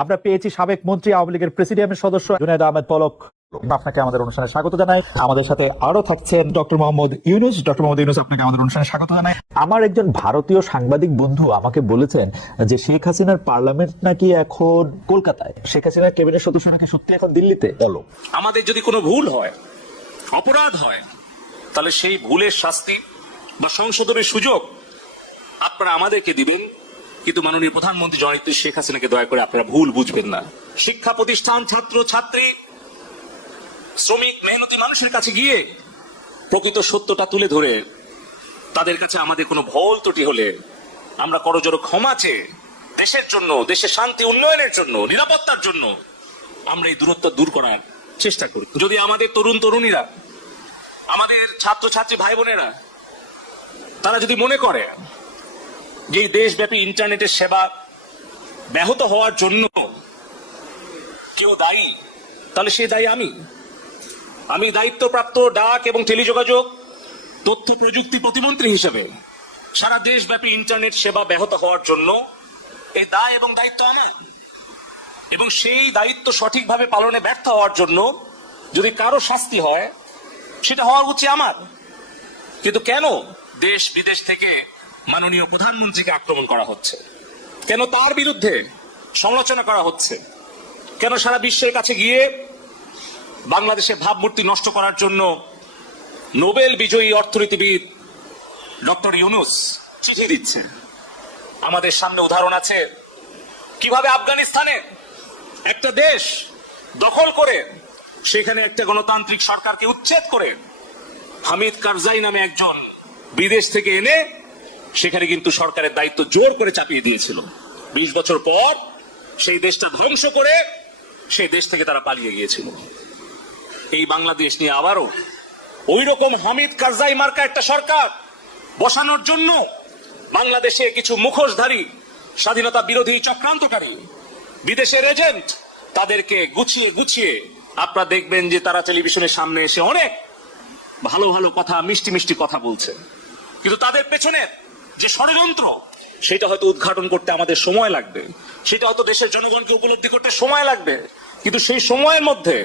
আমরা পেয়েছি সাবেক মন্ত্রী, আওয়ামী লীগের প্রেসিডিয়ামের সদস্য জুনায়েদ আহমেদ পলক। আপনাকে আমাদের অনুষ্ঠানে স্বাগত জানাই। আমাদের সাথে আরো থাকছেন ডক্টর মোহাম্মদ ইউনুস। ডক্টর মোহাম্মদ ইউনুস, আপনাকে আমাদের অনুষ্ঠানে স্বাগত জানাই। আমার একজন ভারতীয় সাংবাদিক বন্ধু আমাকে বলেছেন যে শেখ হাসিনার পার্লামেন্ট নাকি এখন কলকাতায়, শেখ হাসিনার ক্যাবিনেট সদস্য নাকি সত্যি এখন দিল্লিতে। বলো, আমাদের যদি কোনো ভুল হয়, অপরাধ হয়, তাহলে সেই ভুলের শাস্তি বা সংশোধনের সুযোগ আপনারা আমাদেরকে দিবেন, কিন্তু মাননীয় প্রধানমন্ত্রী জননেত্রী শেখ হাসিনাকে দয়া করে আপনারা ভুল বুঝবেন না। শিক্ষা প্রতিষ্ঠান, ছাত্র ছাত্রী, শ্রমিক, মেহনতি মানুষের কাছে গিয়ে প্রকৃত সত্যটা তুলে ধরে তাদের কাছে আমাদের কোনো ভুল ত্রুটি হলে আমরা করজোড়ে ক্ষমা চেয়ে দেশের জন্য, দেশের শান্তি উন্নয়নের জন্য, নিরাপত্তার জন্য আমরা এই দূরত্ব দূর করার চেষ্টা করি। যদি আমাদের তরুণ তরুণীরা, আমাদের ছাত্রছাত্রী ভাই বোনেরা তারা যদি মনে করে যে এই দেশব্যাপী ইন্টারনেটের সেবা ব্যাহত হওয়ার জন্য কেউ দায়ী, তাহলে সে দায়ী আমি দায়িত্বপ্রাপ্ত ডাক এবং টেলিযোগাযোগ তথ্য প্রযুক্তি প্রতিমন্ত্রী হিসেবে সারা দেশব্যাপী ইন্টারনেট সেবা ব্যাহত হওয়ার জন্য এই দায় এবং দায়িত্ব আমার, এবং সেই দায়িত্ব সঠিকভাবে পালনে ব্যর্থ হওয়ার জন্য যদি কারো শাস্তি হয় সেটা হওয়া উচিত আমার। কিন্তু কেন দেশ বিদেশ থেকে মাননীয় প্রধানমন্ত্রীকে আক্রমণ করা হচ্ছে? কেন তার বিরুদ্ধে সমালোচনা করা হচ্ছে? কেন সারা বিশ্বের কাছে গিয়ে বাংলাদেশের ভাবমূর্তি নষ্ট করার জন্য নোবেল বিজয়ী অর্থনীতিবিদ ডক্টর ইউনুস চিঠি দিচ্ছে? আমাদের সামনে উদাহরণ আছে কিভাবে আফগানিস্তানের একটা দেশ দখল করে সেখানে একটা গণতান্ত্রিক সরকারকে উচ্ছেদ করে হামিদ কারজাই নামে একজন বিদেশ থেকে এনে সেখানে কিন্তু সরকারের দায়িত্ব জোর করে চাপিয়ে দিয়েছিল। 20 বছর পর সেই দেশটা ধ্বংস করে সেই দেশ থেকে তারা পালিয়ে গিয়েছিল। এই বাংলাদেশ নিয়ে আবারও ওই রকম হামিদ কারজাই মার্কা একটা সরকার বসানোর জন্য বাংলাদেশে কিছু মুখোশধারী স্বাধীনতা বিরোধী চক্রান্তকারী বিদেশের এজেন্ট তাদেরকে গুছিয়ে গুছিয়ে আপনারা দেখবেন যে তারা টেলিভিশনের সামনে এসে অনেক ভালো ভালো কথা, মিষ্টি মিষ্টি কথা বলছে, কিন্তু তাদের পেছনে যে ষড়যন্ত্র সেটা হয়তো উদ্ঘাটন করতে আমাদের সময় লাগবে, সেটা হয়তো দেশের জনগণকে উপলব্ধি করতে সময় লাগবে, কিন্তু সেই সময়ের মধ্যে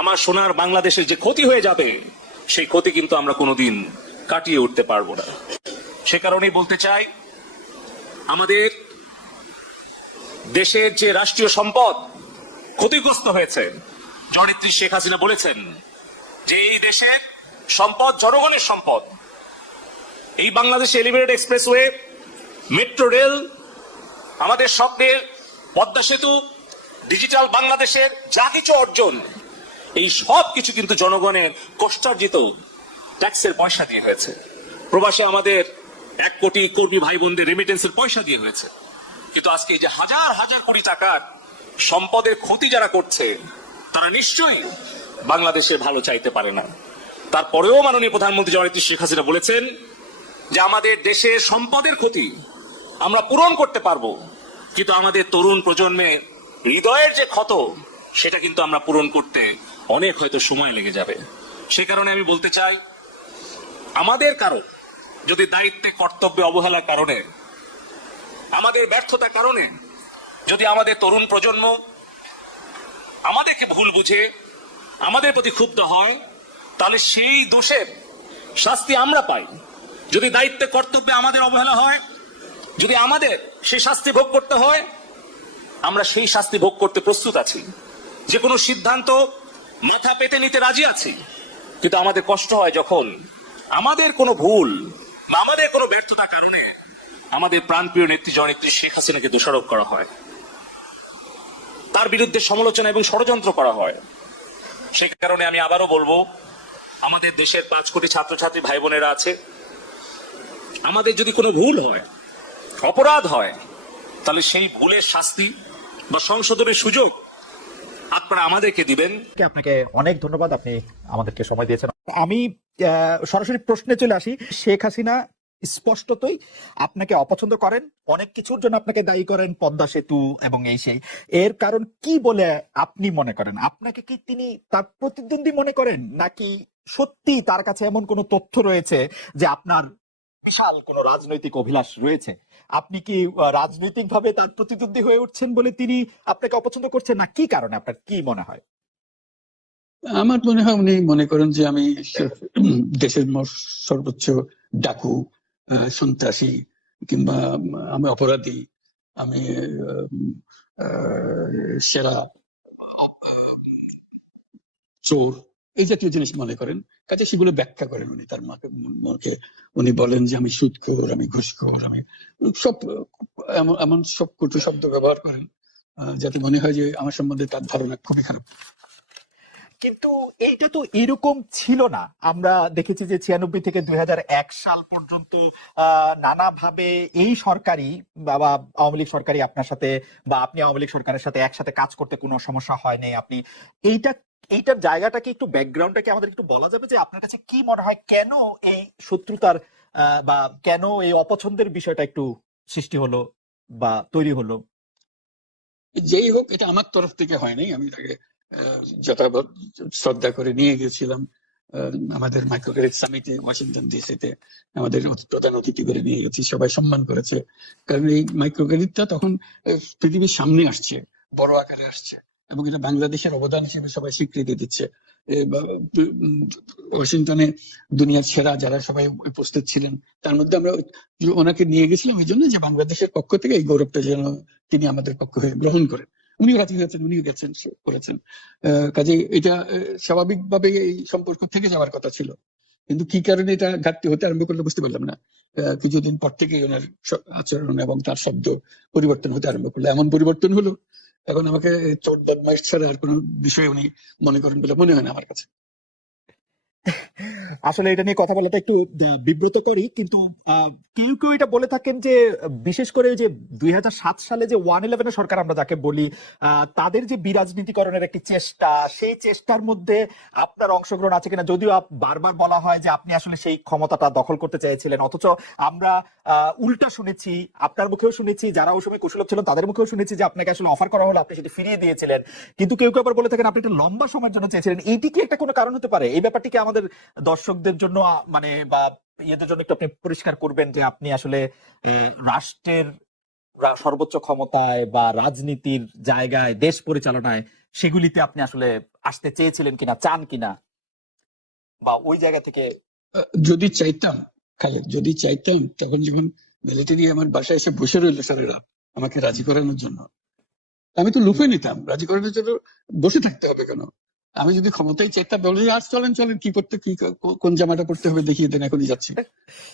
আমার সোনার বাংলাদেশের যে ক্ষতি হয়ে যাবে সেই ক্ষতি কিন্তু আমরা কোনোদিন কাটিয়ে উঠতে পারবো না। সে কারণেই বলতে চাই, আমাদের দেশের যে রাষ্ট্রীয় সম্পদ ক্ষতিগ্রস্ত হয়েছে, জননেত্রী শেখ হাসিনা বলেছেন যে এই দেশের সম্পদ জনগণের সম্পদ। এই বাংলাদেশে এলিভেটেড এক্সপ্রেসওয়ে, মেট্রো রেল, আমাদের স্বপ্নের পদ্মা সেতু, ডিজিটাল বাংলাদেশের যা কিছু অর্জন, এই সব কিছু কিন্তু জনগণের কষ্টার্জিত ট্যাক্সের পয়সা দিয়ে হয়েছে। প্রবাসে আমাদের 1 কোটি কর্মী ভাই বোনদের রেমিটেন্সের পয়সা দিয়ে হয়েছে। কিন্তু আজকে এই যে হাজার হাজার কোটি টাকার সম্পদের ক্ষতি যারা করছে তারা নিশ্চয়ই বাংলাদেশে ভালো চাইতে পারে না। তারপরেও মাননীয় প্রধানমন্ত্রী জননেত্রী শেখ হাসিনা বলেছেন যে আমাদের দেশের সম্পদের ক্ষতি আমরা পূরণ করতে পারবো, কিন্তু আমাদের তরুণ প্রজন্মের হৃদয়ের যে ক্ষত সেটা কিন্তু আমরা পূরণ করতে অনেক হয়তো সময় লেগে যাবে। সে কারণে আমি বলতে চাই, আমাদের কারো যদি দায়িত্বে কর্তব্যে অবহেলার কারণে, আমাদের ব্যর্থতার কারণে যদি আমাদের তরুণ প্রজন্ম আমাদেরকে ভুল বুঝে আমাদের প্রতি ক্ষুব্ধ হয়, তাহলে সেই দোষের শাস্তি আমরা পাই। যদি দায়িত্বে কর্তব্যে আমাদের অবহেলা হয়, যদি আমাদের সেই শাস্তি ভোগ করতে হয়, আমরা সেই শাস্তি ভোগ করতে প্রস্তুত আছি। যে কোনো সিদ্ধান্ত মাথা পেতে নিতে রাজি আছি, কিন্তু আমাদের কষ্ট হয় যখন আমাদের কোনো ভুল বা আমাদের কোনো ব্যর্থতার কারণে আমাদের প্রাণপ্রিয় নেত্রী জননেত্রী শেখ হাসিনাকে দোষারোপ করা হয়, তার বিরুদ্ধে সমালোচনা এবং ষড়যন্ত্র করা হয়। সে কারণে আমি আবারও বলবো, আমাদের দেশের 5 কোটি ছাত্রছাত্রী ভাই বোনেরা আছে, আমাদের যদি কোনো ভুল হয়, অপরাধ হয়, তাহলে সেই ভুলের শাস্তি বা সংশোধনের সুযোগ আপনারা আমাদেরকে দিবেন। আপনাকে অনেক ধন্যবাদ, আপনি আমাদেরকে সময় দিয়েছেন। আমি সরাসরি প্রশ্নে চলে আসি। শেখ হাসিনা স্পষ্টতই আপনাকে অপছন্দ করেন, অনেক কিছুর জন্য আপনাকে দায়ী করেন, পদ্মা সেতু এবং এই সেই। এর কারণ কি বলে আপনি মনে করেন? আপনাকে কি তিনি তার প্রতিদ্বন্দ্বী মনে করেন, নাকি সত্যি তার কাছে এমন কোনো তথ্য রয়েছে যে আপনার বিশাল কোন রাজনৈতিক অভিলাষ রয়েছে, আপনি কি রাজনৈতিক ভাবে তার প্রতিদ্বন্দ্বী হয়ে উঠছেন বলে তিনি আপনাকে অপছন্দ করছেন, না কি কারণে, আপনার কি মনে হয়? আমার মনে হয় উনি মনে করেন যে আমি দেশের সর্বোচ্চ ডাকু, সন্ত্রাসী, কিংবা আমি অপরাধী, আমি সেরা চোর, এই জাতীয় জিনিস মনে করেন। কাজে সেগুলো ব্যাখ্যা করেন উনি তার মুখে। উনি বলেন যে আমি সুদখোর, আমি ঘুষখোর, আমি সব এমন এমন সব কটু শব্দ ব্যবহার করেন, যাতে মনে হয় যে আমার সম্বন্ধে তার ধারণা খুবই খারাপ। কিন্তু এইটা তো এরকম ছিল না। আমরা দেখেছি যে 96 থেকে 2001 সাল পর্যন্ত নানাভাবে এই সরকারি বা আওয়ামী লীগ সরকারি আপনার সাথে, বা আপনি আওয়ামী লীগ সরকারের সাথে একসাথে কাজ করতে কোনো সমস্যা হয় নাই। আপনি এইটা, এইটার জায়গাটাকে একটু, ব্যাকগ্রাউন্ডটাকে আমাদের একটু বলা যাবে যে আপনার কাছে কি মনে হয় কেন এই শত্রুতার বা কেন এই অপছন্দের বিষয়টা একটু সৃষ্টি হলো বা তৈরি হলো? যেই হোক, এটা আমার তরফ থেকে হয় নাই। আমি তাকে যথাযথ শ্রদ্ধা করে নিয়ে গেছিলাম আমাদের মাইক্রোক্রেডিট সামিটে ওয়াশিংটন ডিসিতে। আমাদের প্রধান অতিথি করে নিয়ে গেছি, সবাই সম্মান করেছে। কারণ এই মাইক্রোক্রেডিটটা তখন পৃথিবীর সামনে আসছে, বড় আকারে আসছে, এবং এটা বাংলাদেশের অবদান হিসেবে সবাই স্বীকৃতি দিচ্ছে। ওয়াশিংটনে দুনিয়ার সেরা যারা সবাই উপস্থিত ছিলেন, তার মধ্যে আমরা ওনাকে নিয়ে গেছিলাম এই জন্য যে বাংলাদেশের পক্ষ থেকে এই গৌরবটা যেন তিনি আমাদের পক্ষ হয়ে গ্রহণ করেন। উনি রাজি হয়েছেন, উনি গেছেন, করেছেন। কাজে এটা স্বাভাবিকভাবে এই সম্পর্ক থেকে যাওয়ার কথা ছিল, কিন্তু কি কারণে এটা ঘাটতি হতে আরম্ভ করলো বুঝতে পারলাম না। কিছুদিন পর থেকে ওনার আচরণ এবং তার শব্দ পরিবর্তন হতে আরম্ভ করলো। এমন পরিবর্তন হলো এখন আমাকে চোর বদমাইশ ছাড়া আর কোনো বিষয় উনি মনে করেন বলে মনে হয় না আমার কাছে। আসলে এটা নিয়ে কথা বলাটা একটু বিব্রতকরই, কিন্তু কেউ কেউ এটা বলে থাকেন যে বিশেষ করে যে 2007 সালে যে 111 এর সরকার আমরা যাকে বলি, তাদের যে বিরাজনীতিকরণের একটি চেষ্টা, সেই চেষ্টার মধ্যে আপনার অংশগ্রহণ আছে কিনা। যদিও বারবার বলা হয় যে আপনি আসলে সেই ক্ষমতাটা দখল করতে চেয়েছিলেন, অথচ আমরা উল্টা শুনেছি, আপনার মুখেও শুনেছি, যারা ওই সময় কুশলভ ছিলেন তাদের মুখেও শুনেছি যে আপনাকে আসলে অফার করা হলো, আপনি সেটা ফিরিয়ে দিয়েছিলেন। কিন্তু কেউ কেউ আবার বলে থাকেন আপনি একটা লম্বা সময়ের জন্য চেয়েছিলেন। এইটি কি একটা কোনো কারণ হতে পারে? এই ব্যাপারটি কি আমাদের দর্শকদের জন্য মানে বা ইয়েদের জন্য একটু আপনি পরিষ্কার করবেন যে আপনি আসলে রাষ্ট্রের সর্বোচ্চ ক্ষমতায় বা রাজনীতির জায়গায়, দেশ পরিচালনায়, সেগুলিতে আপনি আসলে আসতে চেয়েছিলেন কিনা, চান কিনা, বা ওই জায়গা থেকে? যদি চাইতাম, খালেদ, যদি চাইতাম, তখন যখন মিলিটারি আমার বাসায় এসে বসে রইল স্যারেরা আমাকে রাজি করানোর জন্য, আমি তো লুফে নিতাম। রাজি করানোর জন্য বসে থাকতে হবে কেন? আমি যদি ক্ষমতায় চাইতাম, বলে আজ চলেন চলেন, কি করতে, কি কোন জামাটা পড়তে হবে দেখিয়ে দেন, এখনই যাচ্ছি।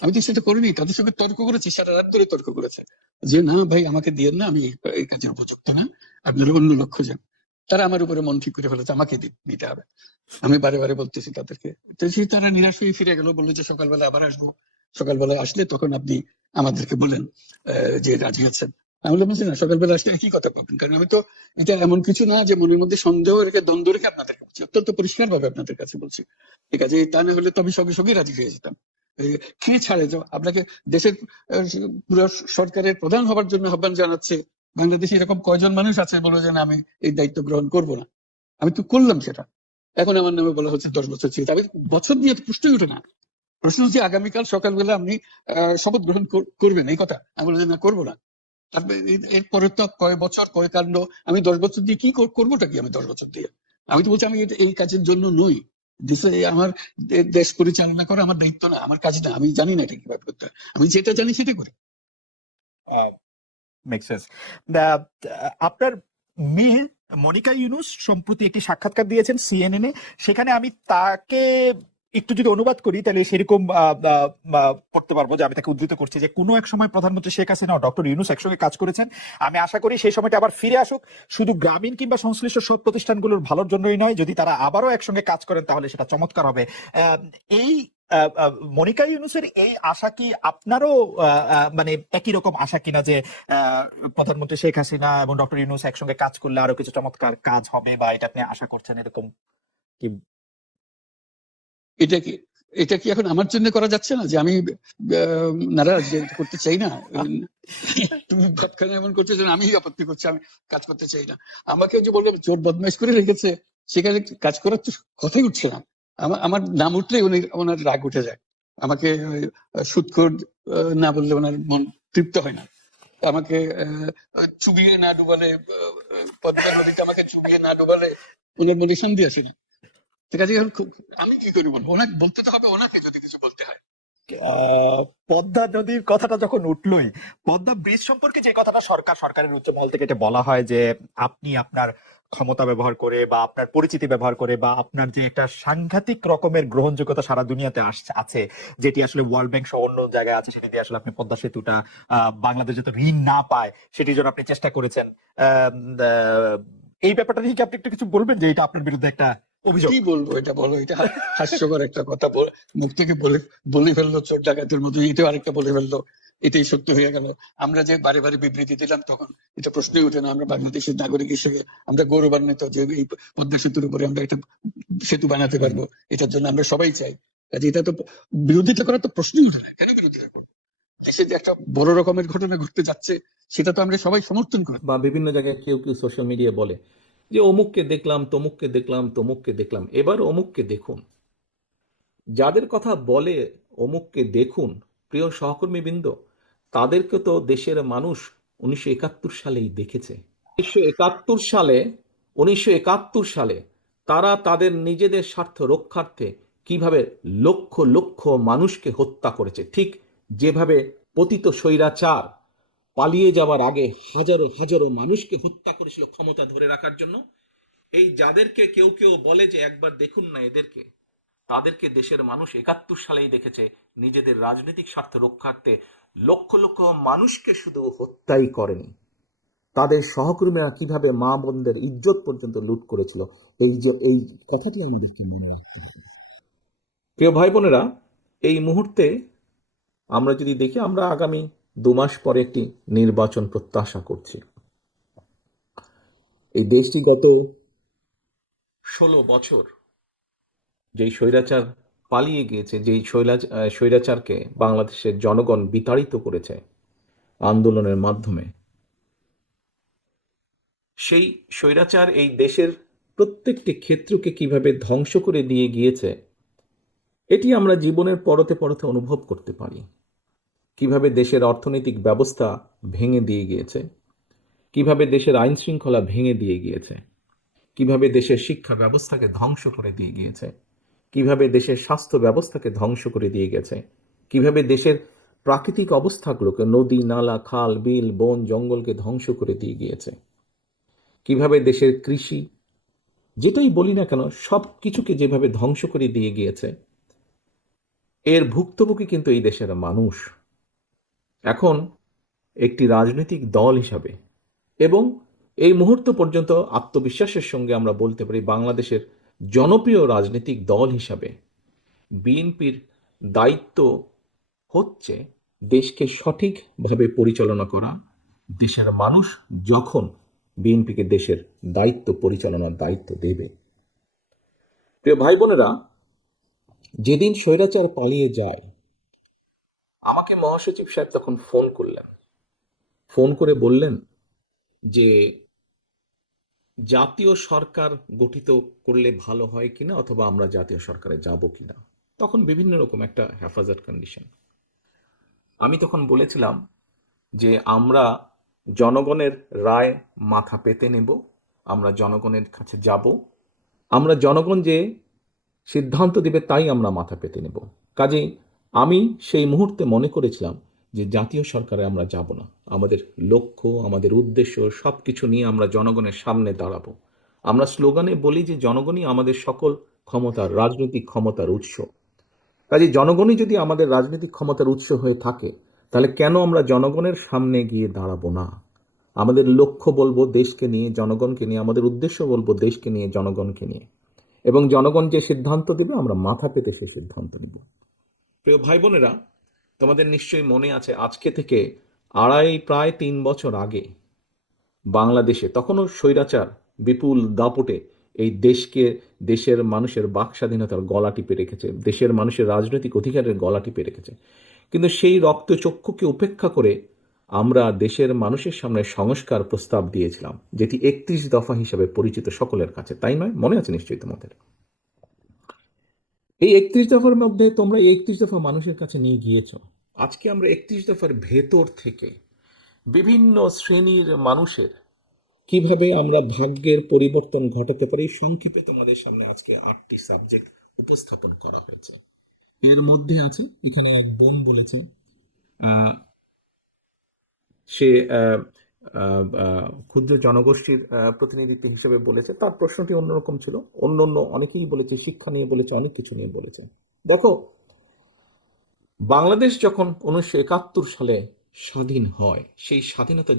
আমি তো সেটা করিনি। তাদের সঙ্গে তর্ক করেছি, সারা রাত ধরে তর্ক করেছে যে না ভাই, আমাকে দিয়েন না, আমি এই কাজের উপযুক্ত না, আপনারা অন্য লক্ষ্য যান। তারা আমার উপরে মন ঠিক করে ফেলেছে আমাকে নিতে হবে। আমি বারে বারে বলতেছি তাদেরকে, তো তারা নিরাশ হয়ে ফিরে গেল, বললো যে সকালবেলা আবার আসবো, সকালবেলা আসলে তখন আপনি আমাদেরকে বলেন যে রাজি আছেন। আমি বললাম না, সকালবেলা আসলে একই কথা পাবেন, কারণ আমি তো, এটা এমন কিছু না যে মনের মধ্যে সন্দেহ রেখে, দ্বন্দ্ব রেখে আপনাদেরকে বলছি, অত্যন্ত পরিষ্কার ভাবে আপনাদের কাছে বলছি। ঠিক আছে, তা না হলে তো আমি সঙ্গে সঙ্গে রাজি হয়ে যেতাম। কে ছাড়ে যে আপনাকে দেশের পুরো সরকারের প্রধান হবার জন্য আহ্বান জানাচ্ছে, বাংলাদেশে এরকম কয়জন মানুষ আছে বলে যে না, আমি এই দায়িত্ব গ্রহণ করবো না। আমি তো করলাম সেটা। এখন আমার নামে বলা হচ্ছে 10 বছর ছিল। আমি বছর নিয়ে প্রশ্নই ওঠে না। প্রশ্ন হচ্ছে আগামীকাল সকালবেলা আপনি শপথ গ্রহণ করবেন, এই কথা। আমি বললাম না, করবো না। তারপরে এরপরে তো কয় বছর, কয় কাণ্ড। আমি 10 বছর দিয়ে কি করবোটা কি? আমি 10 বছর দিয়ে, আমি তো বলছি আমি এই কাজের জন্য নই। আমার দেশ পরিচালনা করা আমার দায়িত্ব না, আমার কাজ না, আমি জানি না এটা কিভাবে করতে হয়। আমি যেটা জানি সেটা করি। Make sense. আপনার মেয়ে মনিকা ইউনুস সম্প্রতি একটি সাক্ষাৎকার দিয়েছেন CNN এ। সেখানে আমি তাকে একটু যদি অনুবাদ করি তাহলে সেরকম পড়তে পারবো যে আমি তাকে উদ্ধৃত করছি যে কোনো এক সময় প্রধানমন্ত্রী শেখ হাসিনা ও ডক্টর ইউনুস একসঙ্গে কাজ করেছেন। আমি আশা করি সেই সময়টা আবার ফিরে আসুক, শুধু গ্রামীণ কিংবা সংশ্লিষ্ট সব প্রতিষ্ঠানগুলোর ভালোর জন্যই নয়। যদি তারা আবারও একসঙ্গে কাজ করেন তাহলে সেটা চমৎকার হবে। এই মনিকা ইউনুসের এই আশা কি আপনারও মানে একই রকম আশা কিনা যে প্রধানমন্ত্রী শেখ হাসিনা এবং ডক্টর ইউনুস একসঙ্গে কাজ করলে আরো কিছু চমৎকার কাজ হবে, বা এটা আপনি আশা করছেন এরকম কি? এটা কি এখন আমার জন্য করা যাচ্ছে না যে আমি নারাজ, যে করতে চাই না? তুমি ভাবখানে এমন করছো যে আমি আপত্তি করছি, আমি কাজ করতে চাই না। আমাকে যে বললো চোর বদমাইশ করে রেখেছে, সেখানে কাজ করার তো কথাই উঠছে না। আমার নাম উঠলেই ওনার রাগ উঠে যায়। আমাকে সুৎখোর না বললে ওনার মন তৃপ্ত হয় না। আমাকে চুবিয়ে না ডুবালে, পদ্মা নদীতে আমাকে চুবিয়ে না ডুবালে ওনার মনে শান্তি আসে না। ঠিক আছে, আমি কি করি বলবো? ওনাকে বলতে তো হবে, ওনাকে যদি কিছু বলতে হয়। আহ, পদ্মা নদীর কথাটা যখন উঠলোই, পদ্মা ব্রিজ সম্পর্কে যে কথাটা সরকারের উচ্চ মহল থেকে এটা বলা হয় যে আপনি আপনার ক্ষমতা ব্যবহার করে বা আপনার পরিচিতি ব্যবহার করে বা আপনার যে একটা সাংঘাতিক রকমের গ্রহণযোগ্যতা সারা দুনিয়াতে আছে, যেটি আসলে ওয়ার্ল্ড ব্যাংক সহ অন্য জায়গায় আছে, সেটি দিয়ে আসলে আপনি পদ্মা সেতুটা বাংলাদেশ যাতে ঋণ না পায় সেটির জন্য আপনি চেষ্টা করেছেন। আহ, আহ, এই ব্যাপারটা নিয়ে কি আপনি একটু কিছু বলবেন, যে এটা আপনার বিরুদ্ধে একটা অভিযোগ? কি বলবো, এটা বলো, এটা হাস্যকর একটা কথা মুখ থেকে বলে ফেললো, চোর ডাকাতের মতো এটাও আরেকটা বলে ফেললো, এটাই সত্য হয়ে গেল। আমরা যে বারে বারে বিবৃতি দিলাম তখন এটা প্রশ্নই ওঠে না। আমরা বাংলাদেশের নাগরিক হিসেবে আমরা গৌরবান্বিত যে এই পদ্মা সেতুর উপরে আমরা একটা সেতু বানাতে পারবো, এটার জন্য আমরা সবাই চাই। কাজে এটা তো বিরোধিতা করার তো প্রশ্নই ওঠে না। কেন বিরোধিতা করবো? দেশে যে একটা বড় রকমের ঘটনা ঘটতে যাচ্ছে সেটা তো আমরা সবাই সমর্থন করি। বা বিভিন্ন জায়গায় কেউ কেউ সোশ্যাল মিডিয়া বলে যে অমুককে দেখলাম, তমুককে দেখলাম, তমুককে দেখলাম। এবার অমুককে দেখুন। যাদের কথা বলে অমুককে দেখুন, প্রিয় সহকর্মীবৃন্দ, তাদেরকে তো দেশের মানুষ 1971 সালেই দেখেছে। 1971 সালে তারা তাদের নিজেদের স্বার্থ রক্ষার্থে কিভাবে লক্ষ লক্ষ মানুষকে হত্যা করেছে, ঠিক যেভাবে পতিত স্বৈরাচার পালিয়ে যাওয়ার আগে হাজারো হাজারো মানুষকে হত্যা করেছিল ক্ষমতা ধরে রাখার জন্য। এই যাদেরকে কেউ কেউ বলে যে একবার দেখুন না এদেরকে, তাদেরকে দেশের মানুষ 71 সালেই দেখেছে নিজেদের রাজনৈতিক স্বার্থ রক্ষার্থে লক্ষ লক্ষ মানুষকে শুধু হত্যাই করেনি, তাদের সহকর্মীরা কিভাবে মা বোনদের ইজ্জত পর্যন্ত লুট করেছিল। এই কথাটি আমাদেরকে মনে রাখতে হবে। প্রিয় ভাই বোনেরা, এই মুহূর্তে আমরা যদি দেখি, আমরা আগামী 2 মাস পরে একটি নির্বাচন প্রত্যাশা করছি। এই দেশটি গত 16 বছর যেই স্বৈরাচার পালিয়ে গিয়েছে, যেই স্বৈরাচারকে বাংলাদেশের জনগণ বিতাড়িত করেছে আন্দোলনের মাধ্যমে, সেই স্বৈরাচার এই দেশের প্রত্যেকটি ক্ষেত্রকে কিভাবে ধ্বংস করে দিয়ে গিয়েছে, এটি আমরা জীবনের পরতে পরতে অনুভব করতে পারি। কিভাবে দেশের অর্থনৈতিক ব্যবস্থা ভেঙে দিয়ে গিয়েছে, কিভাবে দেশের আইন শৃঙ্খলা ভেঙে দিয়ে গিয়েছে, কিভাবে দেশের শিক্ষা ব্যবস্থাকে ধ্বংস করে দিয়ে গিয়েছে, কিভাবে দেশের স্বাস্থ্য ব্যবস্থাকে ধ্বংস করে দিয়ে গেছে, কিভাবে দেশের প্রাকৃতিক অবস্থাগুলোকে, নদী নালা খাল বিল বন জঙ্গলকে ধ্বংস করে দিয়ে গিয়েছে, কিভাবে দেশের কৃষি, যেটাই বলি না কেন, সব কিছুকে যেভাবে ধ্বংস করে দিয়ে গিয়েছে, এর ভুক্তভোগী কিন্তু এই দেশের মানুষ। এখন একটি রাজনৈতিক দল হিসাবে এবং এই মুহূর্ত পর্যন্ত আত্মবিশ্বাসের সঙ্গে আমরা বলতে পারি বাংলাদেশের জনপ্রিয় রাজনৈতিক দল হিসাবে বিএনপির দায়িত্ব হচ্ছে দেশকে সঠিকভাবে পরিচালনা করা। দেশের মানুষ যখন বিএনপিকে দেশের দায়িত্ব পরিচালনার দায়িত্ব দেবে, প্রিয় ভাই বোনেরা, যেদিন স্বৈরাচার পালিয়ে যায়, আমাকে মহাসচিব সাহেব তখন ফোন করলেন, ফোন করে বললেন যে জাতীয় সরকার গঠিত করলে ভালো হয় কিনা, অথবা আমরা জাতীয় সরকারে যাব কিনা। তখন বিভিন্ন রকম একটা হেফাজত কন্ডিশন। আমি তখন বলেছিলাম যে আমরা জনগণের রায় মাথা পেতে নেব, আমরা জনগণের কাছে যাব, আমরা জনগণ যে সিদ্ধান্ত দেবে তাই আমরা মাথা পেতে নেব। কাজেই আমি সেই মুহূর্তে মনে করেছিলাম যে জাতীয় সরকারে আমরা যাব না। আমাদের লক্ষ্য, আমাদের উদ্দেশ্য সব কিছু নিয়ে আমরা জনগণের সামনে দাঁড়াবো। আমরা স্লোগানে বলি যে জনগণই আমাদের সকল ক্ষমতার, রাজনৈতিক ক্ষমতার উৎস। কাজে জনগণই যদি আমাদের রাজনৈতিক ক্ষমতার উৎস হয়ে থাকে, তাহলে কেন আমরা জনগণের সামনে গিয়ে দাঁড়াবো না? আমাদের লক্ষ্য বলবো দেশকে নিয়ে, জনগণকে নিয়ে, আমাদের উদ্দেশ্য বলবো দেশকে নিয়ে, জনগণকে নিয়ে, এবং জনগণ যে সিদ্ধান্ত দেবে আমরা মাথা পেতে সে সিদ্ধান্ত নিব। প্রিয় ভাই বোনেরা, তোমাদের নিশ্চয়ই মনে আছে আজকে থেকে প্রায় 3 বছর আগে বাংলাদেশে তখনও স্বৈরাচার বিপুল দাপটে এই দেশকে, দেশের মানুষের বাক স্বাধীনতার গলা টিপে রেখেছে, দেশের মানুষের রাজনৈতিক অধিকারের গলা টিপে রেখেছে। কিন্তু সেই রক্তচক্ষুকে উপেক্ষা করে আমরা দেশের মানুষের সামনে সংস্কার প্রস্তাব দিয়েছিলাম, যেটি 31 দফা হিসাবে পরিচিত সকলের কাছে, তাই নয়? মনে আছে নিশ্চয়ই তোমাদের। এই 31 দফার মধ্যে তোমরা এই 31 দফা মানুষের কাছে নিয়ে গিয়েছো। আজকে আমরা 31 দফার ভেতর থেকে বিভিন্ন শ্রেণীর মানুষের কিভাবে আমরা ভাগ্যের পরিবর্তন ঘটাতে পারি সংক্ষেপে তোমাদের সামনে আজকে 8টি সাবজেক্ট উপস্থাপন করা হয়েছে। এর মধ্যে আছে, এখানে এক বোন বলেছে আহ, সে ক্ষুদ্র জনগোষ্ঠীর প্রতিনিধিত্ব হিসেবে বলেছে। তার প্রশ্নটি অন্যরকম ছিল। অন্য অন্য অনেকেই বলেছে, শিক্ষা নিয়ে বলেছে, অনেক কিছু নিয়ে বলেছে। দেখো, বাংলাদেশ যখন 1971 সালে স্বাধীন হয়, সেই স্বাধীনতা